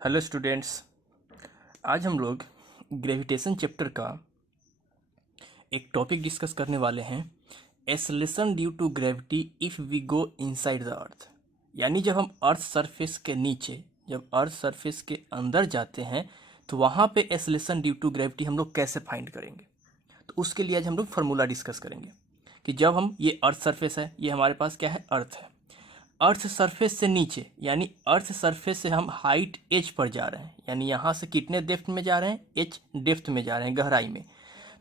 Hello students. आज हम लोग ग्रेविटेशन चैप्टर का एक टॉपिक डिस्कस करने वाले हैं, acceleration due to gravity if we go inside the earth. यानी जब हम अर्थ सरफेस के नीचे, जब अर्थ सरफेस के अंदर जाते हैं तो वहाँ पे एक्सेलरेशन ड्यू टू ग्रेविटी हम लोग कैसे फाइंड करेंगे। तो उसके लिए आज हम लोग फार्मूला डिस्कस करेंगे कि जब हम ये अर्थ सरफेस है, ये हमारे पास क्या है, अर्थ है। अर्थ सरफेस से नीचे यानी अर्थ सरफेस से हम हाइट एच पर जा रहे हैं, यानी यहाँ से कितने डेप्थ में जा रहे हैं, एच डेप्थ में जा रहे हैं, गहराई में।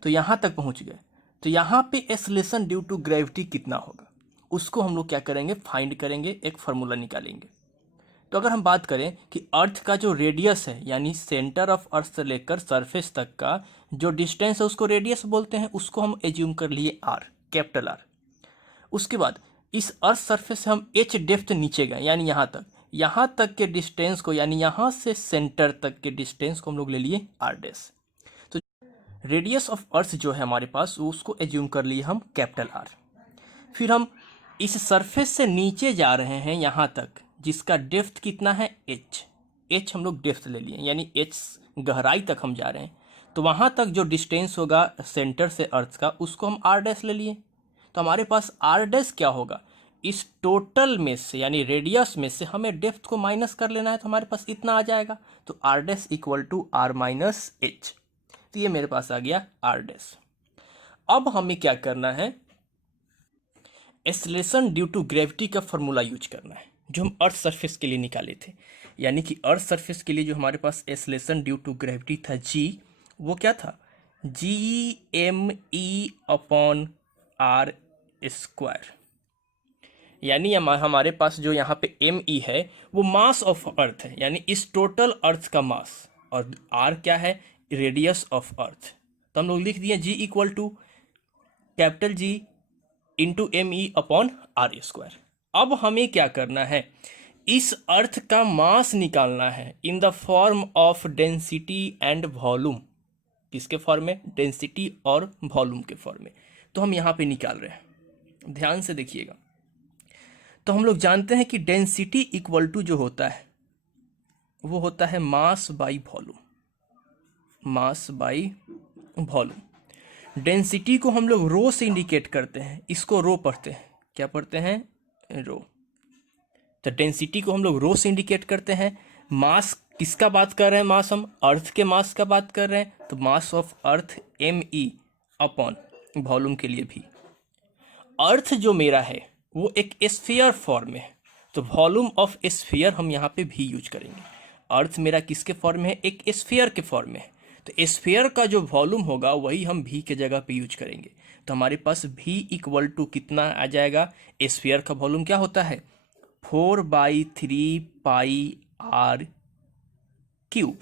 तो यहाँ तक पहुँच गए तो यहाँ पे एक्सेलरेशन ड्यू टू ग्रेविटी कितना होगा, उसको हम लोग क्या करेंगे, फाइंड करेंगे, एक फार्मूला निकालेंगे। तो अगर हम बात करें कि अर्थ का जो रेडियस है, यानी सेंटर ऑफ अर्थ से लेकर सरफेस तक का जो डिस्टेंस है उसको रेडियस बोलते हैं, उसको हम एज्यूम कर लिए आर, कैपिटल आर। उसके बाद इस अर्थ सरफेस से हम एच डेप्थ नीचे गए, यानी यहाँ तक के डिस्टेंस को, यानी यहाँ से सेंटर तक के डिस्टेंस को हम लोग ले लिए आर डैश। तो रेडियस ऑफ अर्थ जो है हमारे पास, उसको एज्यूम कर लिए हम कैपिटल आर। फिर हम इस सरफेस से नीचे जा रहे हैं यहाँ तक, जिसका डेप्थ कितना है, एच हम लोग डेप्थ ले लिए, यानी एच गहराई तक हम जा रहे हैं। तो वहाँ तक जो डिस्टेंस होगा सेंटर से अर्थ का, उसको हम आर डैश ले लिए। तो हमारे पास आर डैश क्या होगा, इस टोटल में से यानी रेडियस में से हमें डेप्थ को माइनस कर लेना है, तो हमारे पास इतना आ जाएगा। तो R dash equal to R minus H. तो ये मेरे पास आ गया आर डैश। अब हमें क्या करना है, एक्सेलरेशन ड्यू टू ग्रेविटी का फॉर्मूला यूज करना है, जो हम अर्थ सरफेस के लिए निकाले थे। यानी कि अर्थ सरफेस के लिए जो हमारे पास एक्सेलरेशन ड्यू टू ग्रेविटी था जी, वो क्या था, G M E upon R square. यानी हमारे पास जो यहाँ पे एम ई है वो मास ऑफ अर्थ है, यानी इस टोटल अर्थ का मास, और आर क्या है, रेडियस ऑफ अर्थ। तो हम लोग लिख दिए G equal to capital G into M E upon R square. अब हमें क्या करना है, इस अर्थ का मास निकालना है in the form of density and volume. किसके फॉर्म में, डेंसिटी और वॉल्यूम के फॉर्म में। तो हम यहाँ पे निकाल रहे हैं, ध्यान से देखिएगा। तो हम लोग जानते हैं कि डेंसिटी इक्वल टू जो होता है वो होता है mass by volume, mass by volume. Density को हम लोग रो से इंडिकेट करते हैं, इसको रो पढ़ते हैं, क्या पढ़ते हैं, रो। तो डेंसिटी को हम लोग रो से इंडिकेट करते हैं। मास किसका बात कर रहे हैं, मास हम अर्थ के मास का बात कर रहे हैं, तो mass of earth M E upon volume के लिए भी। अर्थ जो मेरा है वो एक स्फीयर फॉर्म में है, तो वॉल्यूम ऑफ स्फीयर हम यहाँ पे भी यूज करेंगे। अर्थ मेरा किसके फॉर्म में है, एक स्फीयर के फॉर्म में है, तो स्फीयर का जो वॉल्यूम होगा वही हम भी के जगह पे यूज करेंगे। तो हमारे पास भी इक्वल टू कितना आ जाएगा, स्फीयर का वॉल्यूम क्या होता है, 4/3 pi R cube,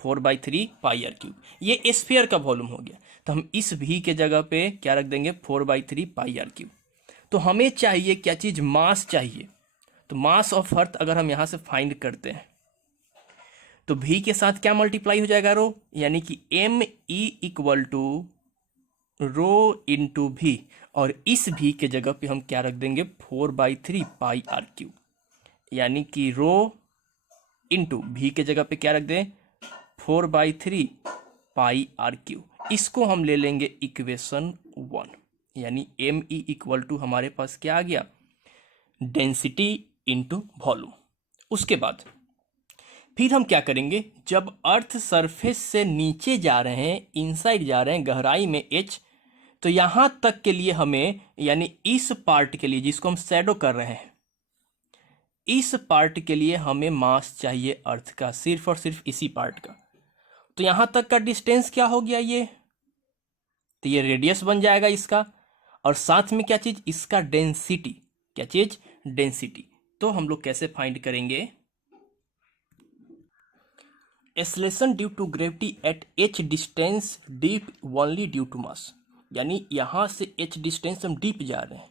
4/3 pi R cube. ये स्फीयर का वॉल्यूम हो गया। तो हम इस भी के जगह पे क्या रख देंगे, 4/3 पाई आर क्यूब। तो हमें चाहिए क्या चीज, मास चाहिए। तो मास ऑफ अर्थ अगर हम यहां से फाइंड करते हैं तो भी के साथ क्या मल्टीप्लाई हो जाएगा, रो, यानी कि M E equal to rho into भी, और इस भी के जगह पे हम क्या रख देंगे, 4/3 पाई आर क्यूब, यानी कि रो इंटू भी के जगह पे क्या रख दें, 4/3 पाई आर क्यूब। इसको हम ले लेंगे इक्वेशन 1, यानी एम ई इक्वल टू हमारे पास क्या आ गया, डेंसिटी इंटू वॉल्यूम। उसके बाद फिर हम क्या करेंगे, जब अर्थ सरफेस से नीचे जा रहे हैं, इनसाइड जा रहे हैं, गहराई में एच, तो यहां तक के लिए हमें, यानी इस पार्ट के लिए जिसको हम शैडो कर रहे हैं, इस पार्ट के लिए हमें मास चाहिए अर्थ का, सिर्फ और सिर्फ इसी पार्ट का। तो यहां तक का डिस्टेंस क्या हो गया, ये, तो ये रेडियस बन जाएगा इसका, और साथ में क्या चीज, इसका डेंसिटी, क्या चीज, डेंसिटी। तो हम लोग कैसे फाइंड करेंगे, acceleration due to gravity at H distance deep only due to mass. यानी यहां से एच डिस्टेंस हम डीप जा रहे हैं,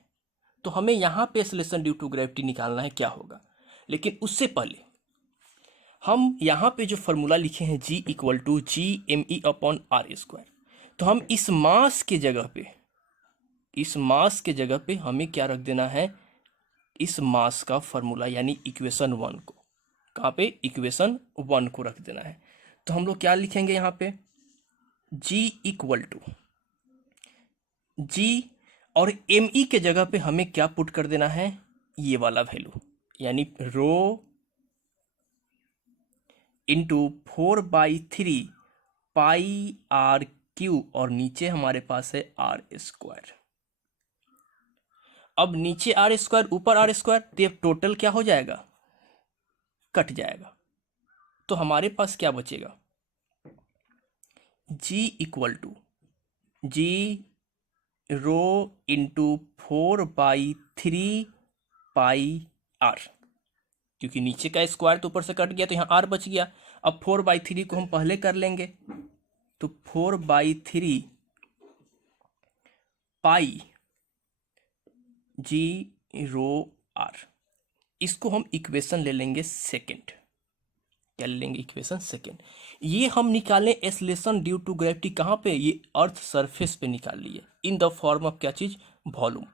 तो हमें यहां पे एक्सेलरेशन ड्यू टू ग्रेविटी निकालना है, क्या होगा। लेकिन उससे पहले हम यहाँ पे जो फॉर्मूला लिखे हैं G equal to G M E upon R square, तो हम इस मास के जगह पे, इस मास के जगह पे हमें क्या रख देना है, इस मास का फॉर्मूला, यानी इक्वेशन 1 को। कहाँ पे, इक्वेशन 1 को रख देना है। तो हम लोग क्या लिखेंगे यहाँ पे, g इक्वल टू जी, और एम ई के जगह पे हमें क्या पुट कर देना है, ये वाला वैल्यू, यानी रो इंटू 4/3 पाई आर क्यू, और नीचे हमारे पास है आर स्क्वायर। अब नीचे आर स्क्वायर ऊपर आर स्क्वायर, तो ये टोटल क्या हो जाएगा, कट जाएगा। तो हमारे पास क्या बचेगा, g equal to G rho into 4/3 pi R, क्योंकि नीचे का स्क्वायर तो ऊपर से कट गया तो यहाँ आर बच गया। अब 4/3 को हम पहले कर लेंगे, तो 4/3 पाई जी रो आर, इसको हम इक्वेशन ले लेंगे सेकेंड। क्या ले लेंगे, इक्वेशन सेकेंड। ये हम निकालें एक्सेलरेशन ड्यू टू ग्रेविटी, कहाँ पे, ये अर्थ सरफेस पे निकाल लिए इन द फॉर्म ऑफ क्या चीज, वॉल्यूम।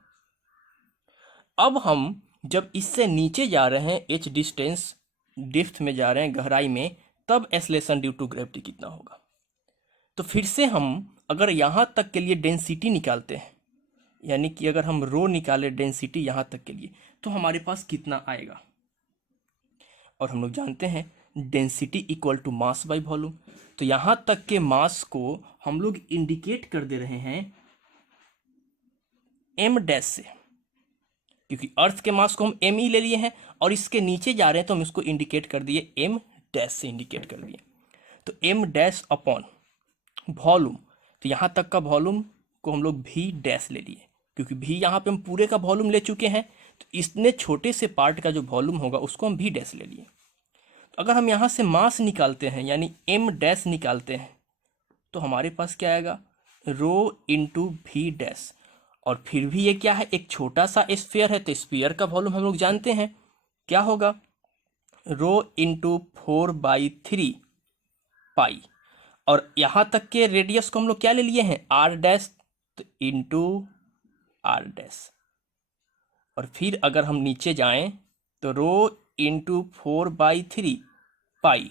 अब हम जब इससे नीचे जा रहे हैं, एच डिस्टेंस डेप्थ में जा रहे हैं, गहराई में, तब एक्सेलरेशन ड्यू टू ग्रेविटी कितना होगा। तो फिर से हम अगर यहाँ तक के लिए डेंसिटी निकालते हैं, यानी कि अगर हम रो निकाले डेंसिटी यहाँ तक के लिए, तो हमारे पास कितना आएगा। और हम लोग जानते हैं density equal to mass by volume. तो यहाँ तक के मास को हम लोग इंडिकेट कर दे रहे हैं एम डैश से, क्योंकि अर्थ के मास को हम एम ई ले लिए हैं, और इसके नीचे जा रहे हैं तो हम इसको इंडिकेट कर दिए एम डैश से इंडिकेट कर दिए। तो एम डैश अपॉन वॉल्यूम, तो यहाँ तक का वॉल्यूम को हम लोग भी डैश ले लिए, क्योंकि भी यहाँ पे हम पूरे का वॉल्यूम ले चुके हैं, तो इतने छोटे से पार्ट का जो वॉल्यूम होगा उसको हम भी डैश ले लिए। तो अगर हम यहाँ से मास निकालते हैं, यानी एम डैश निकालते हैं, तो हमारे पास क्या आएगा, रो इंटू भी डैश। और फिर भी ये क्या है, एक छोटा सा स्फीयर है, तो स्फीयर का वॉल्यूम हम लोग जानते हैं क्या होगा, रो इंटू 4/3 पाई, और यहाँ तक के रेडियस को हम लोग क्या ले लिए हैं, आर डैश, तो इंटू आर डैश। और फिर अगर हम नीचे जाएं तो रो इंटू 4/3 पाई,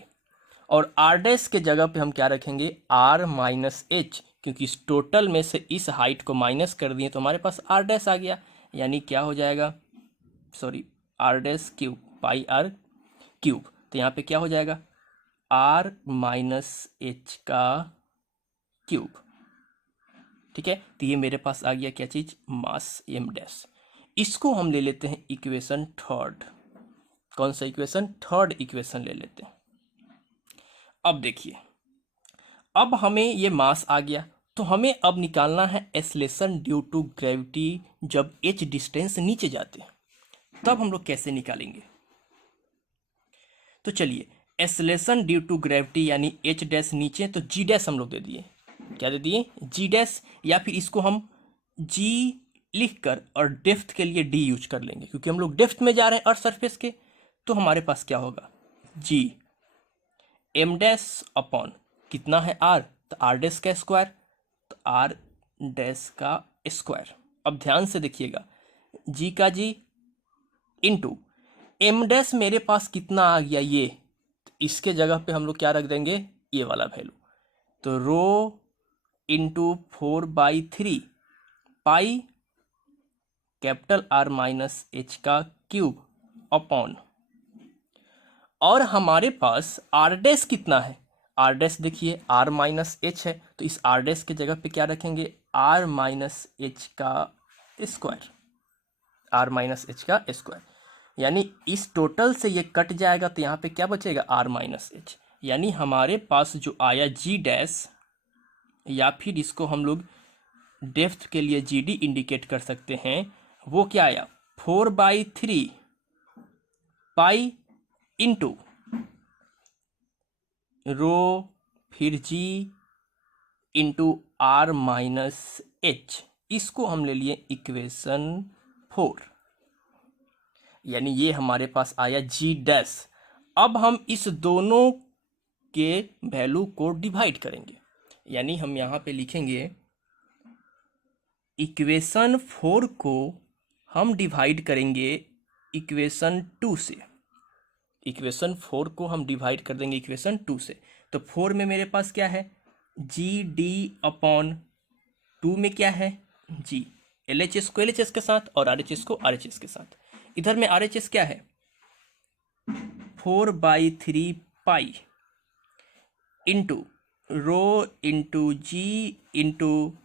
और आर डैश के जगह पे हम क्या रखेंगे, आर माइनस एच, क्योंकि इस टोटल में से इस हाइट को माइनस कर दिए तो हमारे पास आर डैश आ गया, यानी क्या हो जाएगा, sorry, R dash cube pi R cube. तो यहाँ पे क्या हो जाएगा, आर माइनस एच का क्यूब। ठीक है, तो ये मेरे पास आ गया क्या चीज, मास एम डैश। इसको हम ले लेते हैं इक्वेशन थर्ड। कौन सा इक्वेशन, थर्ड इक्वेशन ले लेते हैं। अब देखिए, अब हमें ये मास आ गया, तो हमें अब निकालना है एक्सेलरेशन ड्यू टू ग्रेविटी जब एच डिस्टेंस नीचे जाते हैं, तब हम लोग कैसे निकालेंगे। तो चलिए, एक्सेलरेशन ड्यू टू ग्रेविटी यानी एच डैश नीचे, तो जी डैश हम लोग दे दिए, क्या दे दिए, जी डैश, या फिर इसको हम जी लिखकर और डेप्थ के लिए डी यूज कर लेंगे, क्योंकि हम लोग डेप्थ में जा रहे हैं अर्थ सरफेस के। तो हमारे पास क्या होगा, जी एम डैश अपॉन कितना है आर, तो आर डैश का स्क्वायर, तो आर डैश का स्क्वायर। अब ध्यान से देखिएगा, जी का जी इंटू एम डैश मेरे पास कितना आ गया ये, तो इसके जगह पे हम लोग क्या रख देंगे, ये वाला वैल्यू, तो rho into 4/3 pi capital R minus H का क्यूब अपॉन, और हमारे पास आर डैश कितना है, आर डैश देखिए आर माइनस एच है, तो इस आर डैश के जगह पे क्या रखेंगे, आर माइनस एच का स्क्वायर, आर माइनस एच का स्क्वायर, यानी इस टोटल से ये कट जाएगा, तो यहाँ पे क्या बचेगा, आर माइनस एच। यानी हमारे पास जो आया जी डैश, या फिर इसको हम लोग डेप्थ के लिए जी डी इंडिकेट कर सकते हैं, वो क्या आया, 4/3 पाई इंटू रो फिर जी इंटू आर माइनस एच, इसको हम ले लिए इक्वेशन 4, यानी ये हमारे पास आया जी डैश। अब हम इस दोनों के वैल्यू को डिवाइड करेंगे, यानी हम यहाँ पे लिखेंगे इक्वेशन 4 को हम डिवाइड करेंगे इक्वेशन 2 से, इक्वेशन 4 को हम डिवाइड कर देंगे इक्वेशन 2 से। तो 4 में मेरे पास क्या है, जी डी अपॉन 2 में क्या है, जी, LHS को LHS के साथ और RHS को RHS के साथ। इधर में RHS क्या है, 4/3 pi into rho into G into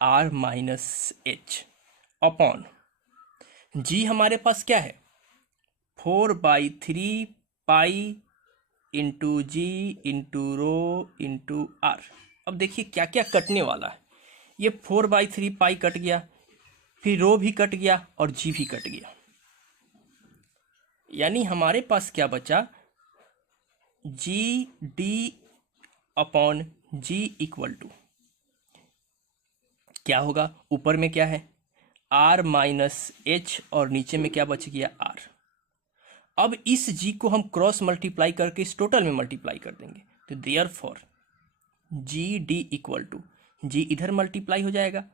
R minus H upon G हमारे पास क्या है, 4/3 pi into G into rho into R. अब देखिए क्या क्या कटने वाला है, ये 4/3 पाई कट गया, फिर रो भी कट गया और जी भी कट गया, यानी हमारे पास क्या बचा, G D upon G equal to क्या होगा, ऊपर में क्या है R माइनस H और नीचे में क्या बच गया R। अब इस जी को हम क्रॉस मल्टीप्लाई करके इस टोटल में मल्टीप्लाई कर देंगे, तो therefore G D equal to, G इधर मल्टीप्लाई हो जाएगा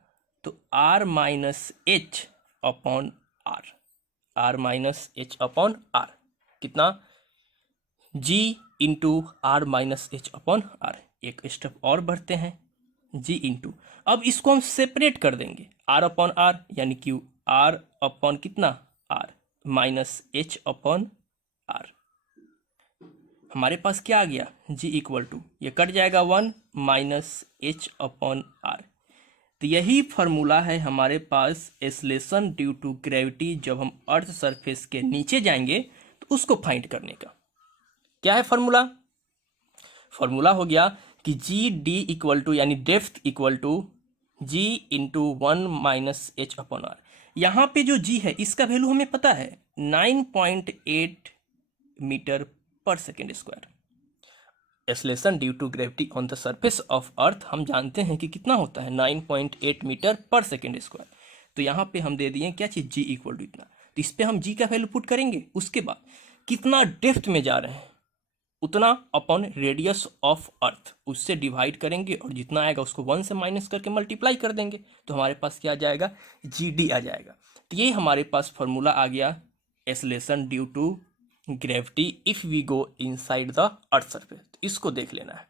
तो R minus H upon R, R minus H upon R कितना, G into R minus H upon R। एक स्टेप और बढ़ते हैं, G इंटू, अब इसको हम सेपरेट कर देंगे R अपॉन R, यानी कि R अपॉन कितना R minus H upon R। हमारे पास क्या आ गया, G इक्वल टू, ये कट जाएगा 1 माइनस H अपॉन R। तो यही फार्मूला है हमारे पास एक्सेलरेशन ड्यू टू ग्रेविटी जब हम अर्थ सरफेस के नीचे जाएंगे तो उसको फाइंड करने का। क्या है फार्मूला, फार्मूला हो गया कि जी डी इक्वल टू यानी depth equal to G into 1 minus H upon R। यहाँ पे जो जी है इसका वैल्यू हमें पता है 9.8 मीटर पर second square. Acceleration due to gravity on the surface of earth हम जानते हैं कि कितना होता है 9.8 मीटर पर सेकेंड स्क्वायर। तो यहाँ पे हम दे दिए क्या चीज़, जी इक्वल टू इतना, तो इस पे हम जी का वैल्यू पुट करेंगे, उसके बाद कितना डेप्थ में जा रहे हैं उतना अपॉन रेडियस ऑफ अर्थ उससे डिवाइड करेंगे और जितना आएगा उसको 1 से माइनस करके मल्टीप्लाई कर देंगे, तो हमारे पास क्या आ जाएगा, जी डी आ जाएगा। तो ये हमारे पास फॉर्मूला आ गया acceleration due to gravity if we go inside the earth surface. तो इसको देख लेना है।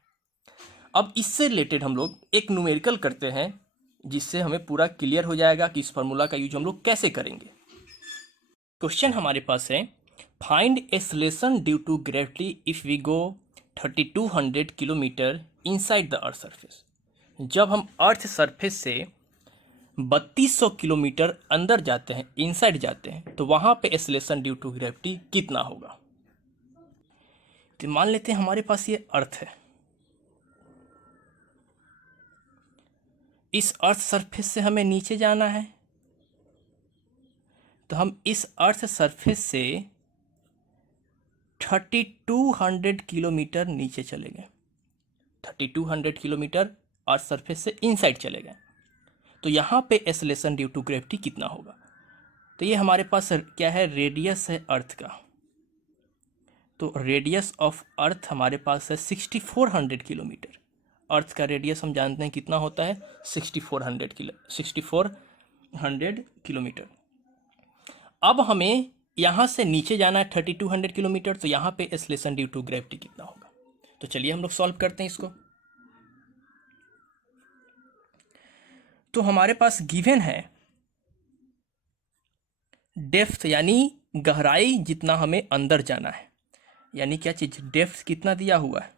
अब इससे रिलेटेड हम लोग एक न्यूमेरिकल करते हैं जिससे हमें पूरा क्लियर हो जाएगा कि इस फार्मूला का यूज हम लोग कैसे करेंगे। क्वेश्चन हमारे पास है, find acceleration due to gravity if we go 3200 kilometre inside the earth surface. जब हम अर्थ सरफेस से 3200 किलोमीटर अंदर जाते हैं, इनसाइड जाते हैं, तो वहां पे एक्सेलरेशन ड्यू टू ग्रेविटी कितना होगा। तो मान लेते हैं हमारे पास ये अर्थ है, इस अर्थ सरफेस से हमें नीचे जाना है, तो हम इस अर्थ सरफेस से 3200 किलोमीटर नीचे चले गए, 3200 किलोमीटर अर्थ सरफेस से इनसाइड चले गए, तो यहाँ पे एक्सेलरेशन ड्यू टू ग्रेविटी कितना होगा। तो ये हमारे पास क्या है, रेडियस है अर्थ का, तो रेडियस ऑफ अर्थ हमारे पास है 6400 किलोमीटर। अर्थ का रेडियस हम जानते हैं कितना होता है 6400 किलोमीटर। अब हमें यहाँ से नीचे जाना है 3200 किलोमीटर, तो यहाँ पे एक्सेलरेशन ड्यू टू ग्रेविटी कितना होगा। तो चलिए हम लोग सॉल्व करते हैं इसको। तो हमारे पास गिवन है डेप्थ यानी गहराई जितना हमें अंदर जाना है, यानी क्या चीज, डेप्थ कितना दिया हुआ है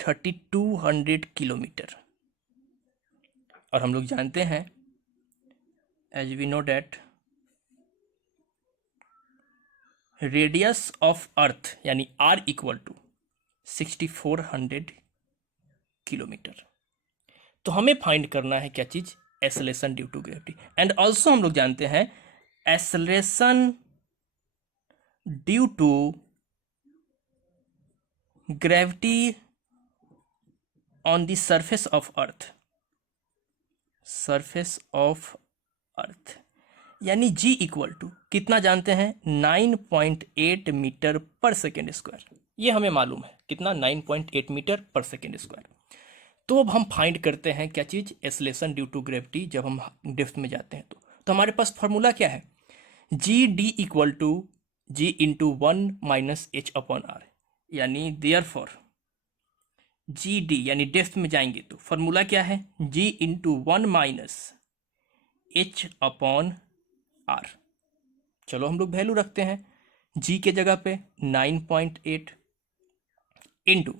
3200 किलोमीटर, और हम लोग जानते हैं as we know that radius of earth यानी R इक्वल टू 6400 किलोमीटर। तो हमें फाइंड करना है क्या चीज, acceleration due to gravity. And also हम लोग जानते हैं acceleration due to gravity on the surface of earth, surface of earth यानी G इक्वल टू कितना जानते हैं 9.8 मीटर पर सेकेंड स्क्वायर। ये हमें मालूम है कितना, 9.8 मीटर पर सेकेंड स्क्वायर। तो अब हम फाइंड करते हैं क्या चीज़, एक्सेलरेशन ड्यू टू ग्रेविटी जब हम डेप्थ में जाते हैं। तो हमारे पास फॉर्मूला क्या है, G D equal to G into 1 minus H upon R, यानी देयरफॉर जी डी यानी डेप्थ में जाएंगे तो फॉर्मूला क्या है, G into 1 minus H upon R. चलो हम लोग वैल्यू रखते हैं, जी के जगह पे 9.8 इंटू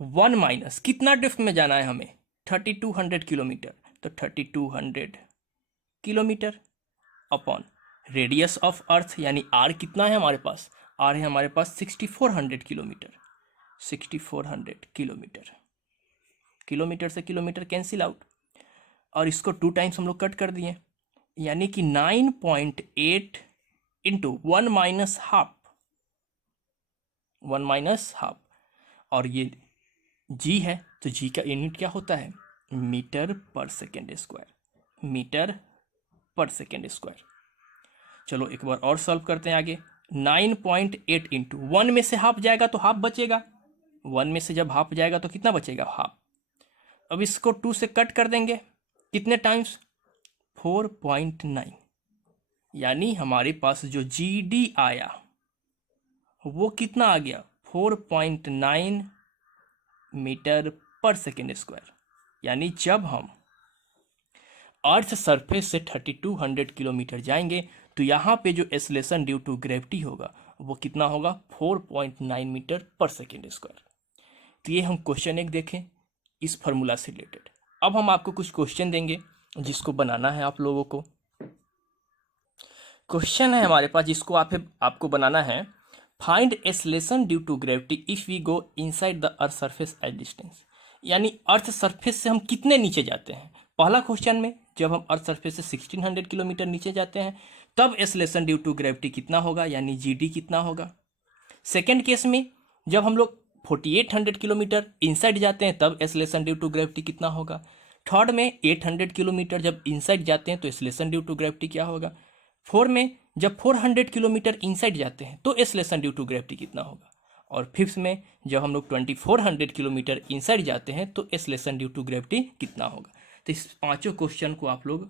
1 माइनस कितना डेप्थ में जाना है हमें, 3200 किलोमीटर, तो 3200 kilometre upon radius of earth यानी आर कितना है हमारे पास, आर है हमारे पास 6400 किलोमीटर, 6400 किलोमीटर, किलोमीटर से किलोमीटर कैंसिल आउट, और इसको 2 टाइम्स हम लोग कट कर दिए, यानी कि 9.8 into 1 minus half, 1 minus half, और ये जी है तो जी का यूनिट क्या होता है, मीटर पर सेकेंड स्क्वायर, मीटर पर सेकेंड स्क्वायर। चलो एक बार और सॉल्व करते हैं आगे, 9.8 इंटू 1 में से हाफ जाएगा तो हाफ बचेगा, 1 में से जब हाफ जाएगा तो कितना बचेगा, हाफ। अब इसको 2 से कट कर देंगे, कितने टाइम्स, 4.9, यानी हमारे पास जो जी डी आया वो कितना आ गया, 4.9 मीटर पर सेकेंड स्क्वायर। यानी जब हम अर्थ सरफेस से 3200 किलोमीटर जाएंगे तो यहाँ पे जो एक्सेलरेशन ड्यू टू ग्रेविटी होगा वो कितना होगा, 4.9 मीटर पर सेकेंड स्क्वायर। तो ये हम क्वेश्चन एक देखें इस फार्मूला से रिलेटेड। अब हम आपको कुछ क्वेश्चन देंगे जिसको बनाना है आप लोगों को। क्वेश्चन है हमारे पास जिसको आपको बनाना है, find acceleration due to gravity if we go inside the earth surface at distance, यानी अर्थ सरफेस से हम कितने नीचे जाते हैं। पहला क्वेश्चन में जब हम अर्थ सरफेस से 1600 किलोमीटर नीचे जाते हैं तब एक्सेलरेशन ड्यू टू ग्रेविटी कितना होगा, यानी जी डी कितना होगा। सेकेंड केस में जब हम लोग 4800 किलोमीटर इनसाइड जाते हैं तब एक्सेलरेशन ड्यू टू ग्रेविटी कितना होगा। थर्ड में 800 किलोमीटर जब इनसाइड जाते हैं तो एक्सेलरेशन ड्यू टू ग्रेविटी क्या होगा। फोर्थ में जब 400 किलोमीटर इनसाइड जाते हैं तो एक्सेलरेशन ड्यू टू ग्रेविटी कितना होगा। और फिफ्थ में जब हम लोग 2400 किलोमीटर इनसाइड जाते हैं तो एक्सेलरेशन ड्यू टू ग्रेविटी कितना होगा। तो इस पांचों क्वेश्चन को आप लोग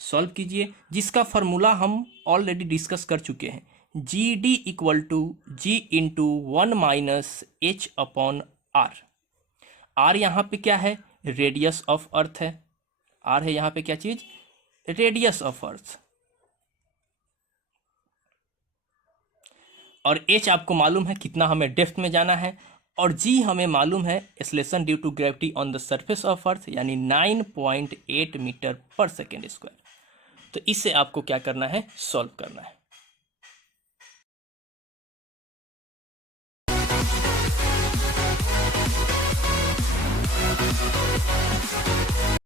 सॉल्व कीजिए, जिसका फार्मूला हम ऑलरेडी डिस्कस कर चुके हैं, G D equal to G into 1 minus H upon R. R यहाँ पे क्या है, रेडियस ऑफ अर्थ है, आर है यहाँ पे क्या चीज, रेडियस ऑफ अर्थ, और एच आपको मालूम है कितना हमें डेप्थ में जाना है, और जी हमें मालूम है acceleration due to gravity on the surface of earth यानी 9.8 मीटर पर सेकेंड स्क्वायर। तो इससे आपको क्या करना है, सॉल्व करना है।